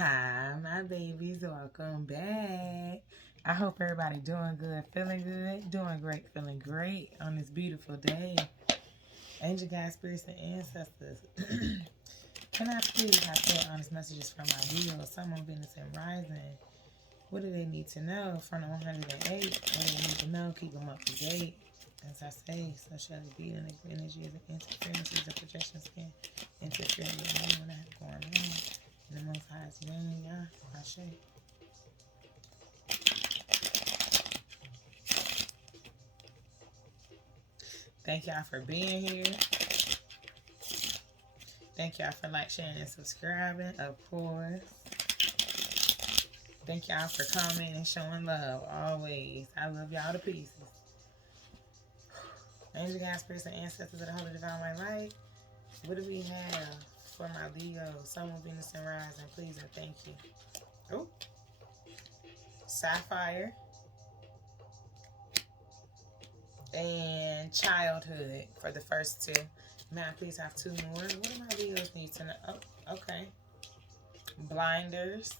Hi, my babies. Welcome back. I hope everybody doing good, feeling good, doing great, feeling great on this beautiful day. Angel guides, spirits, and ancestors. Can I please have clear, honest messages from my Leo, Sun, Moon, Venus, and Rising? What do they need to know from the 108? What do they need to know? Keep them up to date. As I say, so shall it be. The negative energies and interferences and projections can interfere with me when I have going on. In the most highest name, yeah, I should. Thank y'all for being here. Thank y'all for sharing, and subscribing, of course. Thank y'all for commenting and showing love, always. I love y'all to pieces. Angel guides, spirits, and ancestors of the Holy Divine White Light. What do we have for my Leo, Sun, Moon, Venus, and Rising? Please and thank you. Oh, Sapphire and Childhood for the first two. May I please have two more? What do my Leos need to know? Oh, okay. Blinders.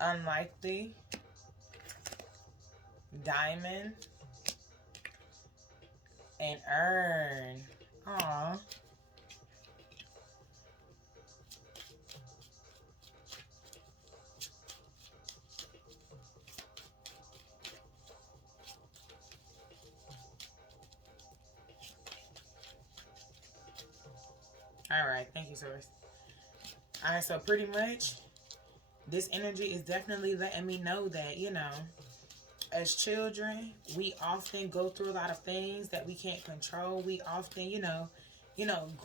Unlikely. Diamond. And Earn. Aw. Alright, thank you, Source. Alright, so pretty much, this energy is definitely letting me know that, as children, we often go through a lot of things that we can't control. We often,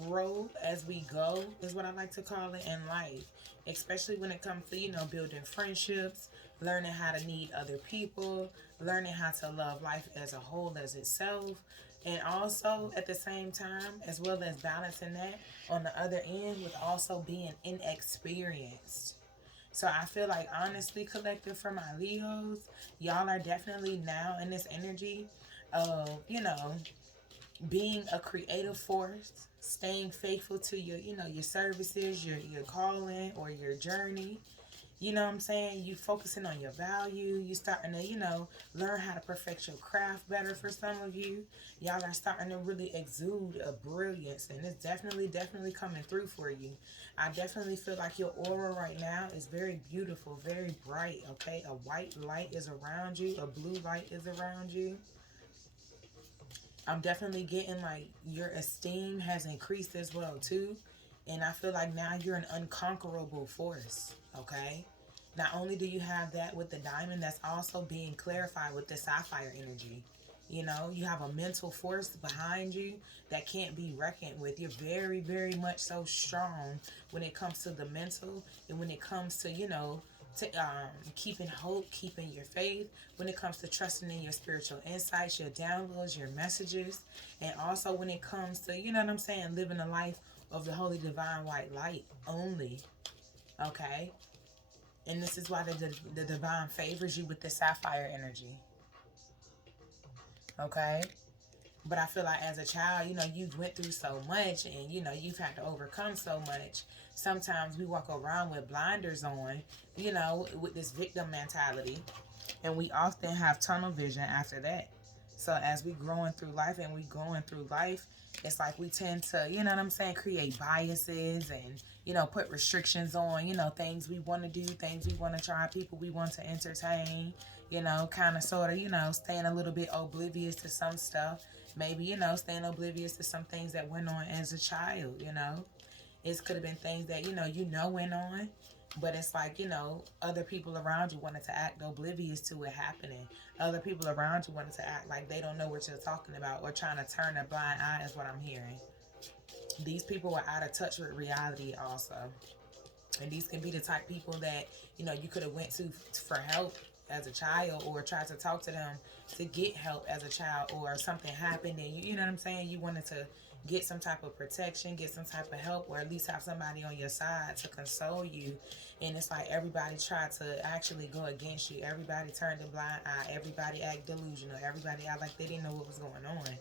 grow as we go, is what I like to call it, in life. Especially when it comes to, building friendships, learning how to need other people, learning how to love life as a whole, as itself. And also, at the same time, as well as balancing that on the other end with also being inexperienced. So I feel like, honestly, collective, for my Leos, y'all are definitely now in this energy of, being a creative force, staying faithful to your services, your calling, or your journey. You know what I'm saying? You focusing on your value. You starting to, learn how to perfect your craft better for some of you. Y'all are starting to really exude a brilliance, and it's definitely coming through for you. I definitely feel like your aura right now is very beautiful, very bright, okay? A white light is around you. A blue light is around you. I'm definitely getting your esteem has increased as well too. And I feel like now you're an unconquerable force, okay? Not only do you have that with the diamond, that's also being clarified with the sapphire energy. You have a mental force behind you that can't be reckoned with. You're very much so strong when it comes to the mental, and when it comes to, keeping hope, keeping your faith, when it comes to trusting in your spiritual insights, your downloads, your messages, and also when it comes to, living a life of the holy divine white light only. Okay? And this is why the divine favors you with the sapphire energy. Okay? But I feel like as a child, you went through so much, and, you've had to overcome so much. Sometimes we walk around with blinders on, with this victim mentality. And we often have tunnel vision after that. So as we growing through life and we going through life, it's like we tend to, create biases and, put restrictions on, things we want to do, things we want to try, people we want to entertain, kind of sort of, staying a little bit oblivious to some stuff. Maybe, staying oblivious to some things that went on as a child, It could have been things that, went on. But it's like, other people around you wanted to act oblivious to it happening. Other people around you wanted to act like they don't know what you're talking about, or trying to turn a blind eye, is what I'm hearing. These people were out of touch with reality also. And these can be the type people that, you could have went to for help as a child, or tried to talk to them to get help as a child, or something happened and you know what I'm saying? You wanted to get some type of protection, get some type of help, or at least have somebody on your side to console you. And it's like everybody tried to actually go against you. Everybody turned a blind eye. Everybody act delusional. Everybody act like they didn't know what was going on.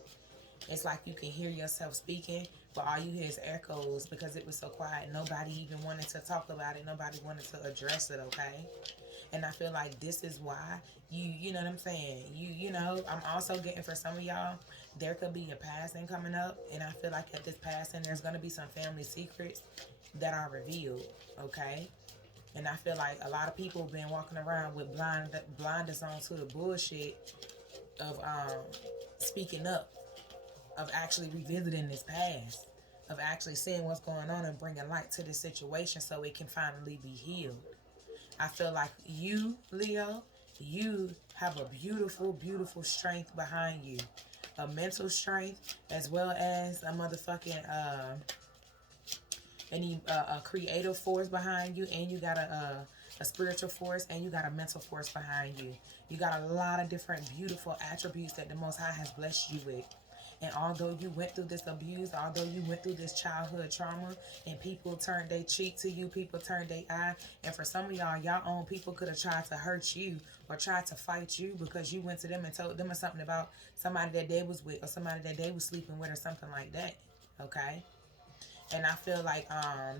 It's like you can hear yourself speaking, but all you hear is echoes because it was so quiet. Nobody even wanted to talk about it. Nobody wanted to address it, okay? And I feel like this is why you know what I'm saying? You know, I'm also getting for some of y'all, there could be a passing coming up, and I feel like at this passing, there's going to be some family secrets that are revealed, okay? And I feel like a lot of people been walking around with blinders on to the bullshit of speaking up, of actually revisiting this past, of actually seeing what's going on and bringing light to this situation so it can finally be healed. I feel like you, Leo, you have a beautiful, beautiful strength behind you. A mental strength as well as a motherfucking a creative force behind you, and you got a spiritual force, and you got a mental force behind you. You got a lot of different beautiful attributes that the Most High has blessed you with. And although you went through this abuse, although you went through this childhood trauma, and people turned their cheek to you, people turned their eye, and for some of y'all own people could have tried to hurt you or tried to fight you because you went to them and told them something about somebody that they was with or somebody that they was sleeping with or something like that. Okay? And I feel like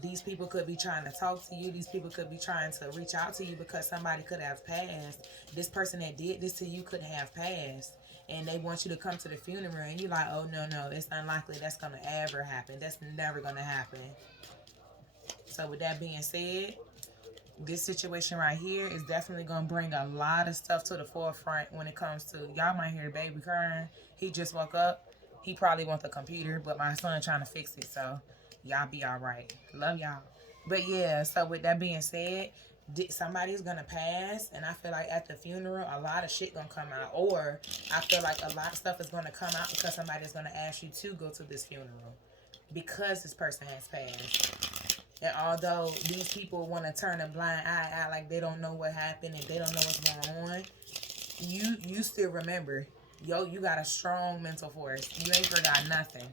these people could be trying to talk to you. These people could be trying to reach out to you because somebody could have passed. This person that did this to you could have passed. And they want you to come to the funeral. And you're like, oh, no, it's unlikely that's going to ever happen. That's never going to happen. So with that being said, this situation right here is definitely going to bring a lot of stuff to the forefront when it comes to, y'all might hear baby crying. He just woke up. He probably wants the computer, but my son trying to fix it. So y'all be all right. Love y'all. But yeah, so with that being said, somebody's gonna pass, and I feel like at the funeral a lot of shit gonna come out, or I feel like a lot of stuff is gonna come out because somebody's gonna ask you to go to this funeral because this person has passed. And although these people want to turn a blind eye out like they don't know what happened and they don't know what's going on, you still remember, you got a strong mental force. You ain't forgot nothing,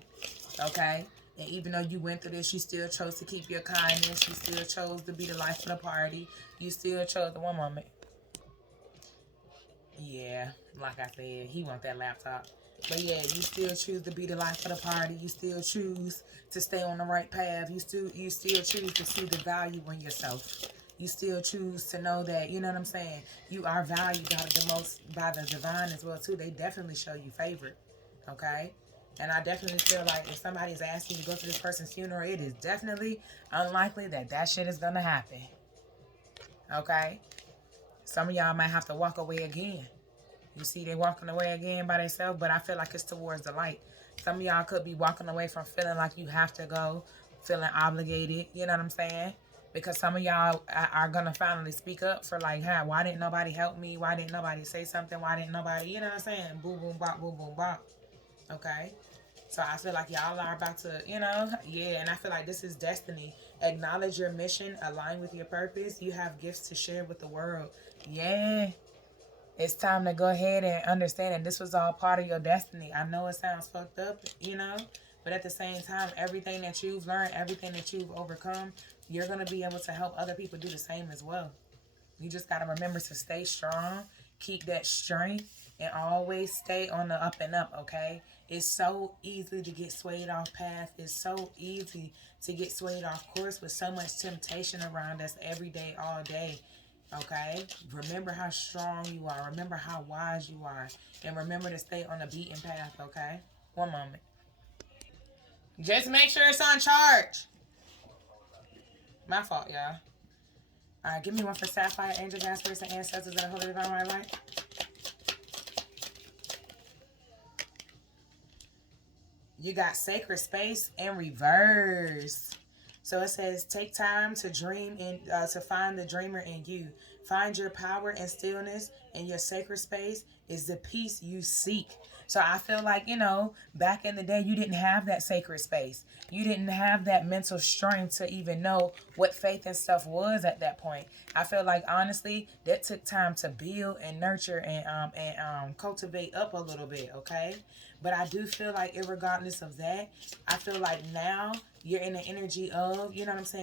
okay? And even though you went through this, you still chose to keep your kindness. You still chose to be the life of the party. You still chose the one moment. Yeah, like I said, he want that laptop. But yeah, you still choose to be the life of the party. You still choose to stay on the right path. You still choose to see the value in yourself. You still choose to know that, you know what I'm saying, you are valued by the divine as well too. They definitely show you favor. Okay? And I definitely feel like if somebody is asking you to go to this person's funeral, it is definitely unlikely that shit is gonna happen. Okay? Some of y'all might have to walk away again. You see they walking away again by themselves, but I feel like it's towards the light. Some of y'all could be walking away from feeling like you have to go, feeling obligated, you know what I'm saying? Because some of y'all are going to finally speak up for like, hey, why didn't nobody help me? Why didn't nobody say something? Why didn't nobody, you know what I'm saying? Boom, boom, bop, boom, boom, bop. Okay? So I feel like y'all are about to, yeah, and I feel like this is destiny. Acknowledge your mission, align with your purpose. You have gifts to share with the world. Yeah. It's time to go ahead and understand that this was all part of your destiny. I know it sounds fucked up, but at the same time, everything that you've learned, everything that you've overcome, you're going to be able to help other people do the same as well. You just got to remember to stay strong, keep that strength, and always stay on the up and up, okay? It's so easy to get swayed off path. It's so easy to get swayed off course with so much temptation around us every day, all day. Okay? Remember how strong you are. Remember how wise you are. And remember to stay on the beaten path, okay? One moment. Just make sure it's on charge. My fault, y'all. Alright, give me one for Sapphire, Angel, God, Spirits, and Ancestors, and the Holy Divine Right Light. You got Sacred Space in reverse. So it says, take time to dream and to find the dreamer in you. Find your power and stillness, and your sacred space is the peace you seek. So I feel like, back in the day, you didn't have that sacred space. You didn't have that mental strength to even know what faith and stuff was at that point. I feel like, honestly, that took time to build and nurture and cultivate up a little bit, okay? But I do feel like, irregardless of that, I feel like now you're in the energy of,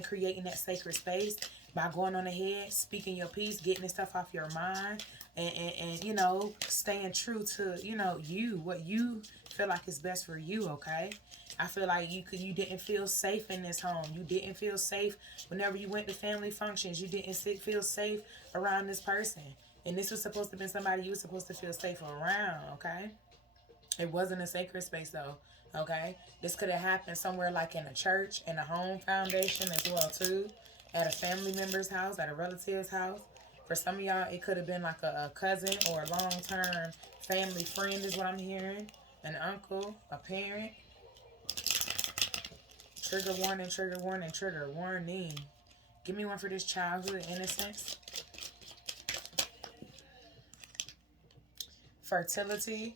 creating that sacred space by going on ahead, speaking your piece, getting this stuff off your mind, and staying true to, you, what you feel like is best for you, okay? I feel like you didn't feel safe in this home. You didn't feel safe whenever you went to family functions. You didn't feel safe around this person. And this was supposed to be somebody you were supposed to feel safe around, okay? It wasn't a sacred space though, okay? This could have happened somewhere like in a church, in a home foundation as well too, at a family member's house, at a relative's house. For some of y'all, it could have been like a cousin or a long-term family friend is what I'm hearing. An uncle, a parent. Trigger warning, trigger warning, trigger warning. Give me one for this childhood innocence. Fertility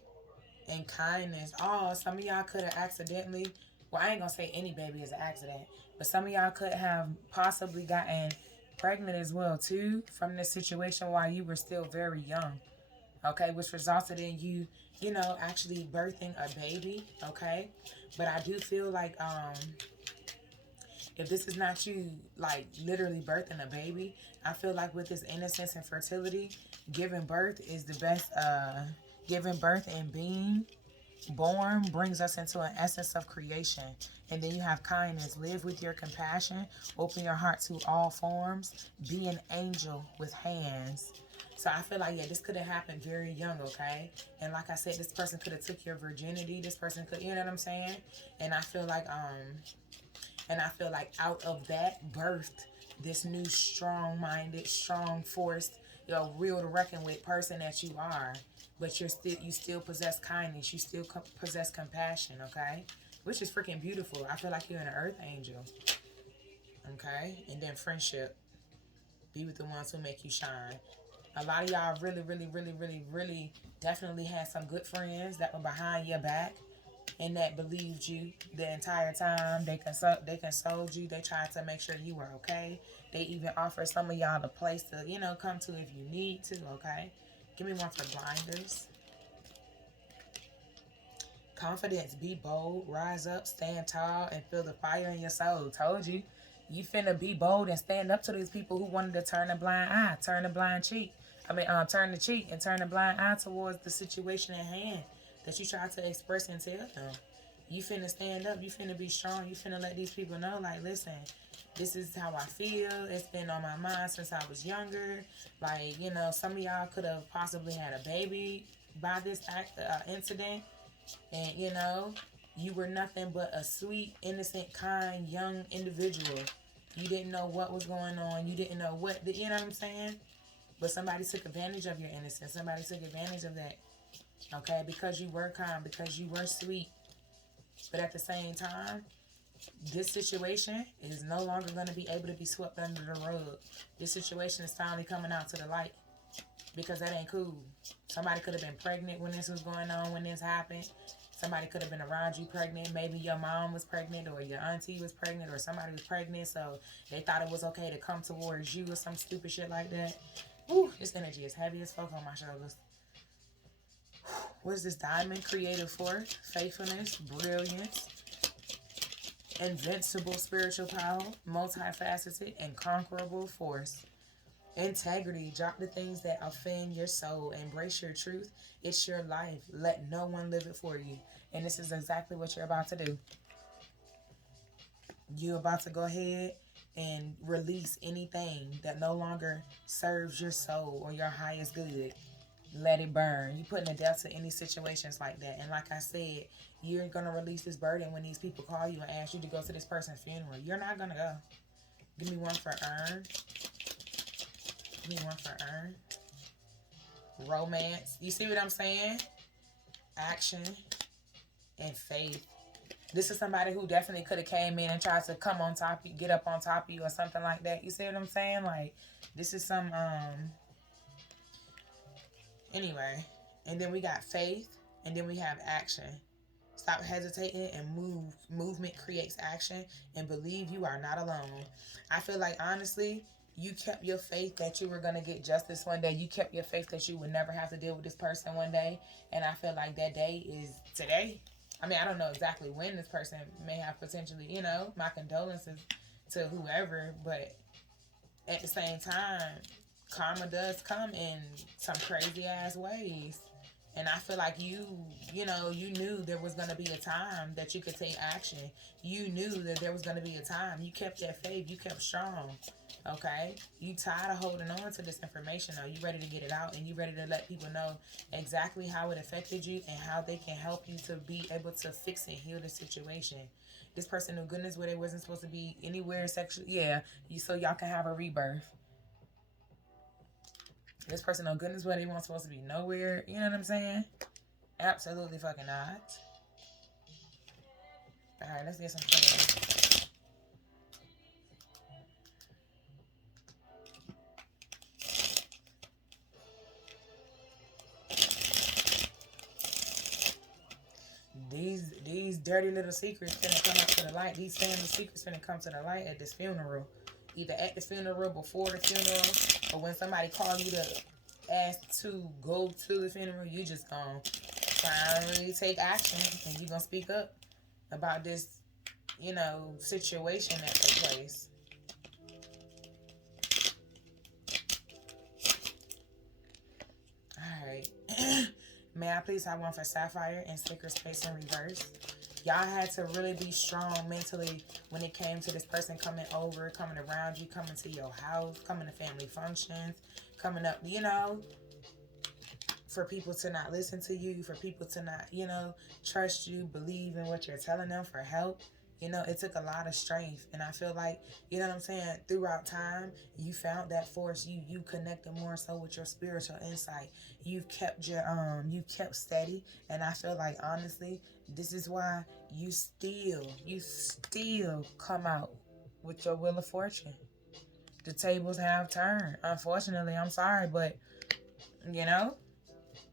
and kindness. Oh, some of y'all could have accidentally, well, I ain't gonna say any baby is an accident, but some of y'all could have possibly gotten pregnant as well too from this situation while you were still very young, okay, which resulted in you, you know, actually birthing a baby, okay? But I do feel like if this is not you like literally birthing a baby, I feel like with this innocence and fertility, giving birth is the best. Giving birth and being born brings us into an essence of creation. And then you have kindness. Live with your compassion. Open your heart to all forms. Be an angel with hands. So I feel like, yeah, this could have happened very young, okay? And like I said, this person could have took your virginity. This person could, you know what I'm saying? And I feel like out of that birthed this new strong-minded, strong-forced, you know, real to reckon with person that you are. But you still possess kindness. You still possess compassion, okay? Which is freaking beautiful. I feel like you're an earth angel, okay? And then friendship. Be with the ones who make you shine. A lot of y'all really definitely had some good friends that were behind your back and that believed you the entire time. They consoled you. They tried to make sure you were okay. They even offered some of y'all a place to, you know, come to if you need to, okay? Give me one for blinders. Confidence. Be bold. Rise up. Stand tall. And feel the fire in your soul. Told you. You finna be bold and stand up to these people who wanted to turn a blind eye. Turn a blind cheek. Turn the cheek and turn a blind eye towards the situation at hand that you try to express and tell them. You finna stand up. You finna be strong. You finna let these people know, like, listen, this is how I feel. It's been on my mind since I was younger. Like, you know, some of y'all could have possibly had a baby by this incident. And, you know, you were nothing but a sweet, innocent, kind, young individual. You didn't know what was going on. You didn't know what, you know what I'm saying? But somebody took advantage of your innocence. Somebody took advantage of that. Okay? Because you were kind. Because you were sweet. But at the same time, this situation is no longer going to be able to be swept under the rug. This situation is finally coming out to the light. Because that ain't cool. Somebody could have been pregnant when this was going on, when this happened. Somebody could have been around you pregnant. Maybe your mom was pregnant or your auntie was pregnant or somebody was pregnant. So they thought it was okay to come towards you or some stupid shit like that. Whew, this energy is heavy as fuck on my shoulders. What is this diamond? Creative force, faithfulness, brilliance, invincible spiritual power, multifaceted, and conquerable force. Integrity. Drop the things that offend your soul. Embrace your truth. It's your life. Let no one live it for you. And this is exactly what you're about to do. You're about to go ahead and release anything that no longer serves your soul or your highest good. Let it burn. You're putting a death to any situations like that. And like I said, you're going to release this burden when these people call you and ask you to go to this person's funeral. You're not going to go. Give me one for earn. Give me one for earn. Romance. You see what I'm saying? Action and faith. This is somebody who definitely could have came in and tried to come on top of you, get up on top of you or something like that. You see what I'm saying? Like, this is some, anyway. And then we got faith, and then we have action. Stop hesitating and move. Movement creates action, and believe you are not alone. I feel like, honestly, you kept your faith that you were going to get justice one day. You kept your faith that you would never have to deal with this person one day. And I feel like that day is today. I mean, I don't know exactly when this person may have potentially, you know, my condolences to whoever. But at the same time, karma does come in some crazy ass ways. And I feel like you know, you knew there was going to be a time that you could take action. You knew that there was going to be a time. You kept that faith. You kept strong. Okay? You tired of holding on to this information now. You ready to get it out, and you ready to let people know exactly how it affected you and how they can help you to be able to fix and heal the situation. This person knew goodness where they wasn't supposed to be anywhere sexually. Yeah, so y'all can have a rebirth. This person know goodness where they weren't supposed to be nowhere. You know what I'm saying? Absolutely fucking not. Alright, let's get some clarity. These dirty little secrets finna come out to the light. These family secrets finna come to the light at this funeral. Either at the funeral, before the funeral, or when somebody call you to ask to go to the funeral, you just gonna finally take action and you gonna speak up about this, you know, situation that took place. Alright. May I please have one for Sapphire and Sacred Space in reverse? Y'all had to really be strong mentally when it came to this person coming over, coming around you, coming to your house, coming to family functions, coming up, you know, for people to not listen to you, for people to not, you know, trust you, believe in what you're telling them for help. You know, it took a lot of strength. And I feel like, you know what I'm saying, throughout time, you found that force. You connected more so with your spiritual insight. You kept steady. And I feel like, honestly, this is why you still come out with your wheel of fortune. The tables have turned. Unfortunately, I'm sorry, but, you know,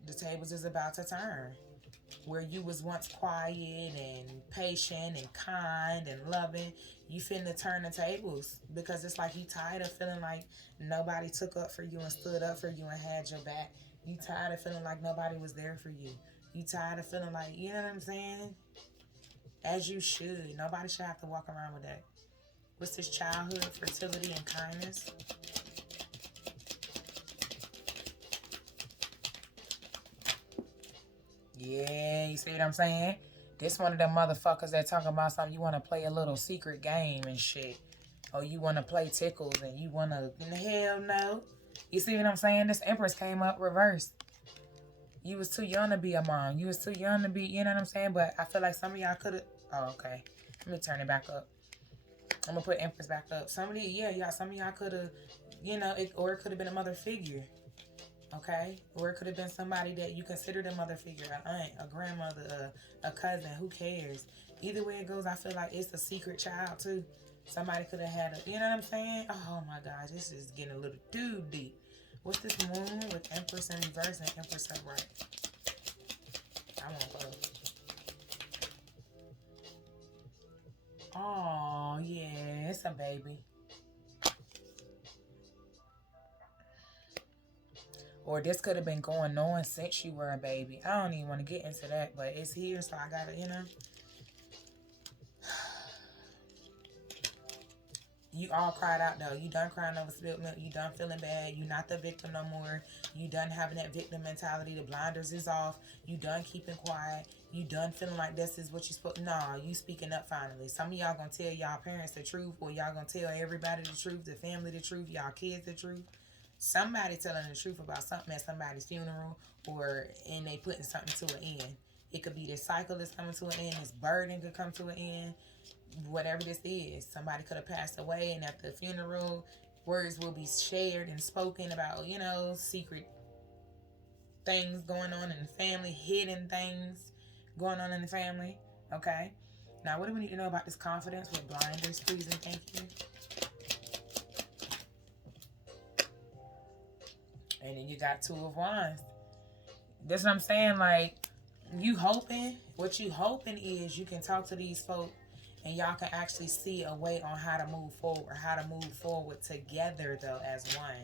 the tables is about to turn. Where you was once quiet and patient and kind and loving, you finna turn the tables, because it's like you tired of feeling like nobody took up for you and stood up for you and had your back. You tired of feeling like nobody was there for you. You tired of feeling like, you know what I'm saying? As you should. Nobody should have to walk around with that. What's this? Childhood, fertility, and kindness? Yeah, you see what I'm saying? This one of them motherfuckers that talking about something, you want to play a little secret game and shit. Or you want to play tickles and you want to... Hell no. You see what I'm saying? This Empress came up reversed. You was too young to be a mom. You was too young to be... You know what I'm saying? But I feel like some of y'all could have... Oh, okay. Let me turn it back up. I'm going to put Empress back up. Some of y'all could have... You know, or it could have been a mother figure. Okay? Or it could have been somebody that you considered a mother figure, an aunt, a grandmother, a cousin, who cares? Either way it goes, I feel like it's a secret child too. Somebody could have had a, you know what I'm saying? Oh my gosh, this is getting a little too deep. What's this moon with Empress in reverse and Empress upright? I want both. Oh yeah, it's a baby. Or this could have been going on since you were a baby. I don't even want to get into that, but it's here, so I gotta, you know. You all cried out though. You done crying over spilled milk. You done feeling bad. You not the victim no more. You done having that victim mentality. The blinders is off. You done keeping quiet. You done feeling like this is what you supposed. Nah, you speaking up finally. Some of y'all gonna tell y'all parents the truth, or y'all gonna tell everybody the truth, the family the truth, y'all kids the truth. Somebody telling the truth about something at somebody's funeral, or and they putting something to an end. It could be this cycle that's coming to an end. This burden could come to an end. Whatever this is, somebody could have passed away, and at the funeral, words will be shared and spoken about, you know, secret things going on in the family, hidden things going on in the family. Okay. Now, what do we need to know about this confidence with blinders, please and thank you? And then you got Two of Wands. That's what I'm saying. Like, what you hoping is you can talk to these folk and y'all can actually see a way on how to move forward together, though, as one.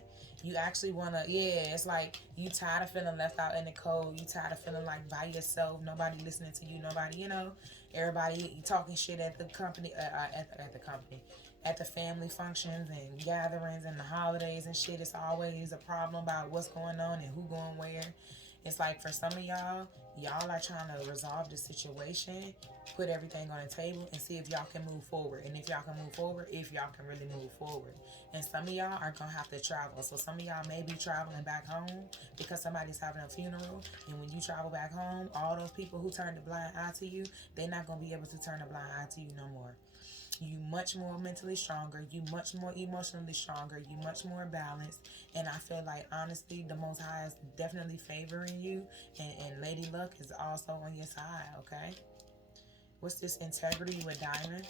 You actually want to, yeah, it's like you tired of feeling left out in the cold. You tired of feeling like by yourself, nobody listening to you, nobody, you know, everybody talking shit at the company, at the family functions and gatherings and the holidays and shit. It's always a problem about what's going on and who going where. It's like for some of y'all, y'all are trying to resolve the situation, put everything on the table, and see if y'all can move forward. And if y'all can move forward, if y'all can really move forward. And some of y'all are going to have to travel. So some of y'all may be traveling back home because somebody's having a funeral. And when you travel back home, all those people who turned a blind eye to you, they're not going to be able to turn a blind eye to you no more. You much more mentally stronger. You much more emotionally stronger. You much more balanced. And I feel like, honestly, the Most High is definitely favoring you. And Lady Luck is also on your side, okay? What's this? Integrity with Diamond.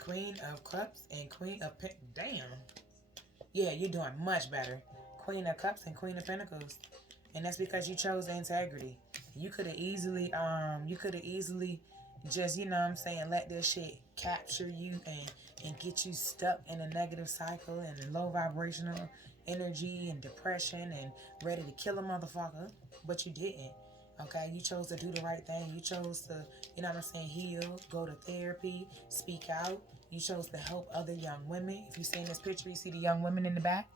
Queen of Cups and Queen of Damn. Yeah, you're doing much better. Queen of Cups and Queen of Pentacles. And that's because you chose integrity. You could have easily, just, you know what I'm saying, let this shit capture you and get you stuck in a negative cycle and a low vibrational energy and depression and ready to kill a motherfucker. But you didn't. Okay, you chose to do the right thing. You chose to, you know what I'm saying, heal, go to therapy, speak out. You chose to help other young women. If you see in this picture, you see the young women in the back,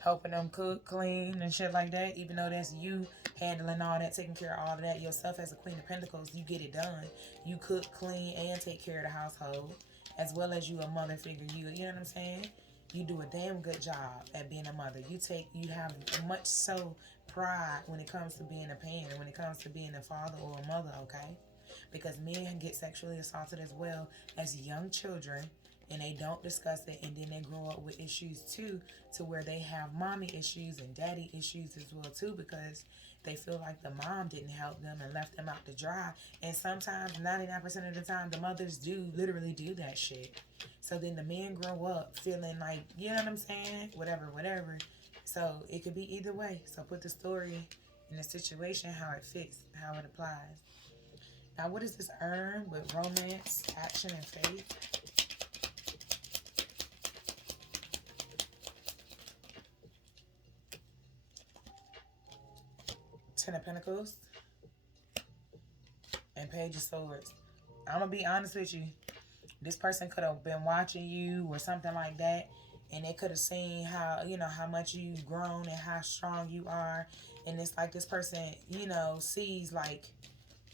helping them cook, clean, and shit like that. Even though that's you handling all that, taking care of all of that yourself as a Queen of Pentacles, you get it done. You cook, clean, and take care of the household, as well as you a mother figure. You know what I'm saying? You do a damn good job at being a mother. You have much so pride when it comes to being a parent, when it comes to being a father or a mother, okay? Because men get sexually assaulted as well as young children, and they don't discuss it, and then they grow up with issues too, to where they have mommy issues and daddy issues as well too, because they feel like the mom didn't help them and left them out to dry. And sometimes, 99% of the time, the mothers do literally do that shit. So then the men grow up feeling like, you know what I'm saying, whatever. So it could be either way. So put the story in the situation, how it fits, how it applies. Now, what is this urn with romance, action, and faith? Ten of Pentacles and Page of Swords. I'm going to be honest with you. This person could have been watching you or something like that, and they could have seen how, you know, how much you've grown and how strong you are. And it's like this person, you know, sees like,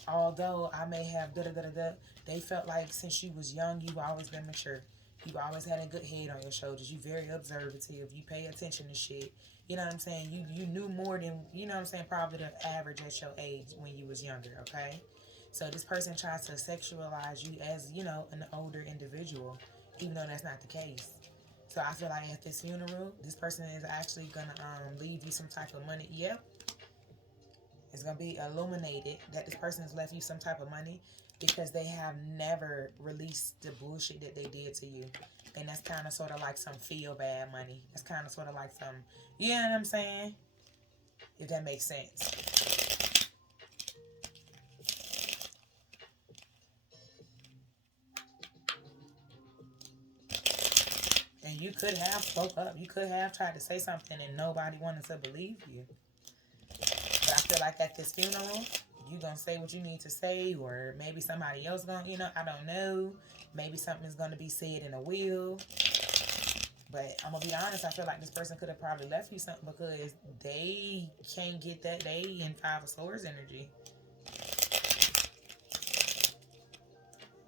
although I may have da-da-da-da-da, they felt like since you was young, you've always been mature. You've always had a good head on your shoulders. You very observative. You pay attention to shit. You know what I'm saying? You knew more than, you know what I'm saying, probably the average at your age when you was younger, okay? So this person tries to sexualize you as, you know, an older individual, even though that's not the case. So I feel like at this funeral, this person is actually going to leave you some type of money. Yep. It's going to be illuminated that this person has left you some type of money because they have never released the bullshit that they did to you. And that's kind of sort of like some feel bad money. That's kind of sort of like some, you know what I'm saying? If that makes sense. And you could have spoke up. You could have tried to say something and nobody wanted to believe you. But I feel like at this funeral, you going to say what you need to say, or maybe somebody else going to, you know, I don't know. Maybe something is going to be said in a will. But I'm going to be honest, I feel like this person could have probably left you something because they can't get that. They in Five of Swords energy.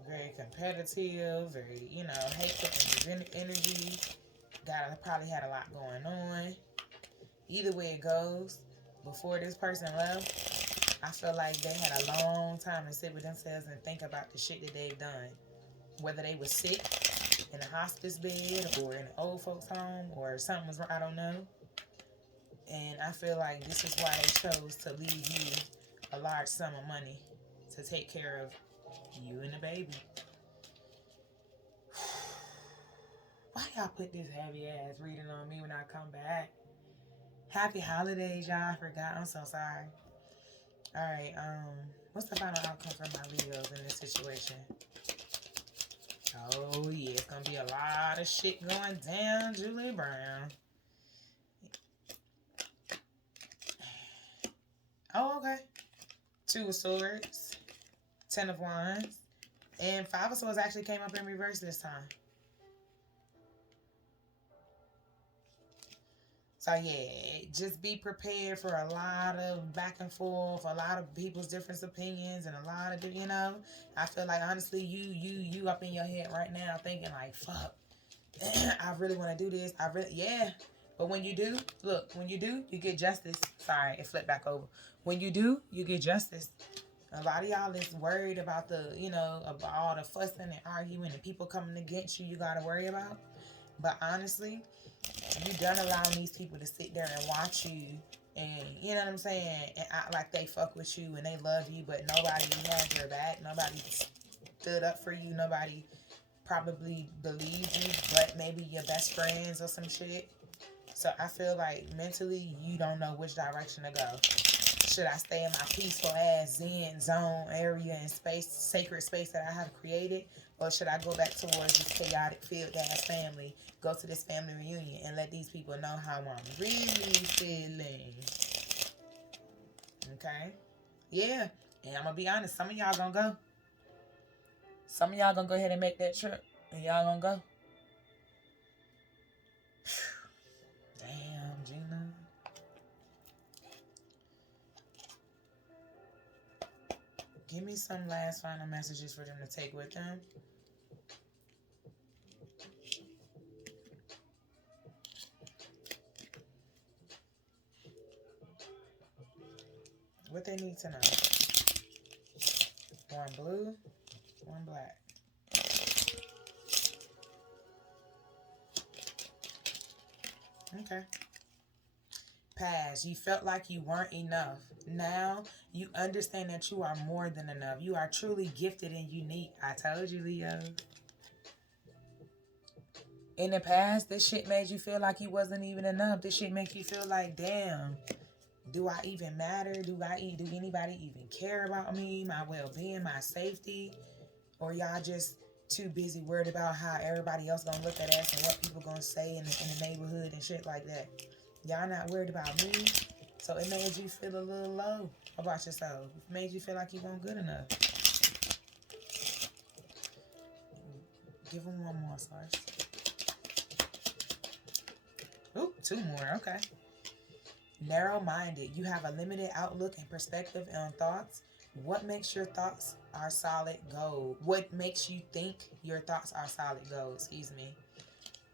Very competitive, very, you know, hateful energy. Probably had a lot going on. Either way it goes, before this person left, I feel like they had a long time to sit with themselves and think about the shit that they've done. Whether they were sick in a hospice bed or in an old folks home or something was wrong, I don't know. And I feel like this is why they chose to leave you a large sum of money to take care of you and the baby. Why y'all put this heavy ass reading on me when I come back? Happy holidays, y'all. I forgot. I'm so sorry. Alright, what's the final outcome for my Leos in this situation? Oh, yeah, it's gonna be a lot of shit going down, Julie Brown. Oh, okay. Two of Swords, Ten of Wands, and Five of Swords actually came up in reverse this time. So yeah, just be prepared for a lot of back and forth, a lot of people's different opinions, and a lot of, you know, I feel like honestly, you up in your head right now thinking like, fuck, I really want to do this. Yeah. But when you do, look, when you do, you get justice. Sorry, it flipped back over. When you do, you get justice. A lot of y'all is worried about the, you know, about all the fussing and arguing and people coming against you. You got to worry about. But honestly, you done allowing these people to sit there and watch you, and you know what I'm saying, and act like they fuck with you and they love you, but nobody has your back. Nobody stood up for you. Nobody probably believed you, but maybe your best friends or some shit. So I feel like mentally you don't know which direction to go. Should I stay in my peaceful ass zen zone area and space, sacred space that I have created? Or should I go back towards this chaotic field ass family, go to this family reunion and let these people know how I'm really feeling? Okay? Yeah. And I'm going to be honest, some of y'all going to go. Some of y'all going to go ahead and make that trip. And y'all going to go. Damn, Gina. Give me some last final messages for them to take with them. What they need to know. One blue, one black. Okay. Past, you felt like you weren't enough. Now, you understand that you are more than enough. You are truly gifted and unique. I told you, Leo. In the past, this shit made you feel like you wasn't even enough. This shit makes you feel like, damn, do I even matter? Do anybody even care about me, my well-being, my safety? Or y'all just too busy worried about how everybody else gonna look at us and what people gonna say in the neighborhood and shit like that? Y'all not worried about me, so it made you feel a little low about yourself. It made you feel like you weren't good enough. Give them one more, Sarge. Ooh, two more, okay. Narrow-minded. You have a limited outlook and perspective on thoughts. What makes your thoughts are solid gold? What makes you think your thoughts are solid gold? Excuse me.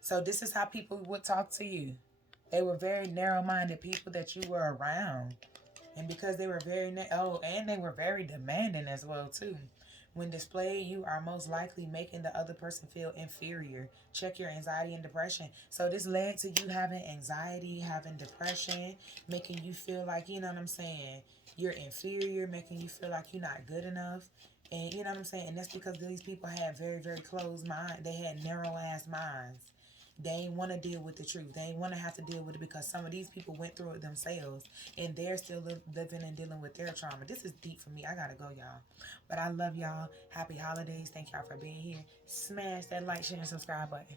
So this is how people would talk to you. They were very narrow-minded people that you were around. And because they were and they were very demanding as well, too. When displayed, you are most likely making the other person feel inferior. Check your anxiety and depression. So this led to you having anxiety, having depression, making you feel like, you know what I'm saying, you're inferior, making you feel like you're not good enough. And you know what I'm saying? And that's because these people had very, very closed minds. They had narrow-ass minds. They ain't want to deal with the truth. They ain't want to have to deal with it because some of these people went through it themselves and they're still living and dealing with their trauma. This is deep for me. I gotta go, y'all. But I love y'all. Happy holidays. Thank y'all for being here. Smash that like, share, and subscribe button.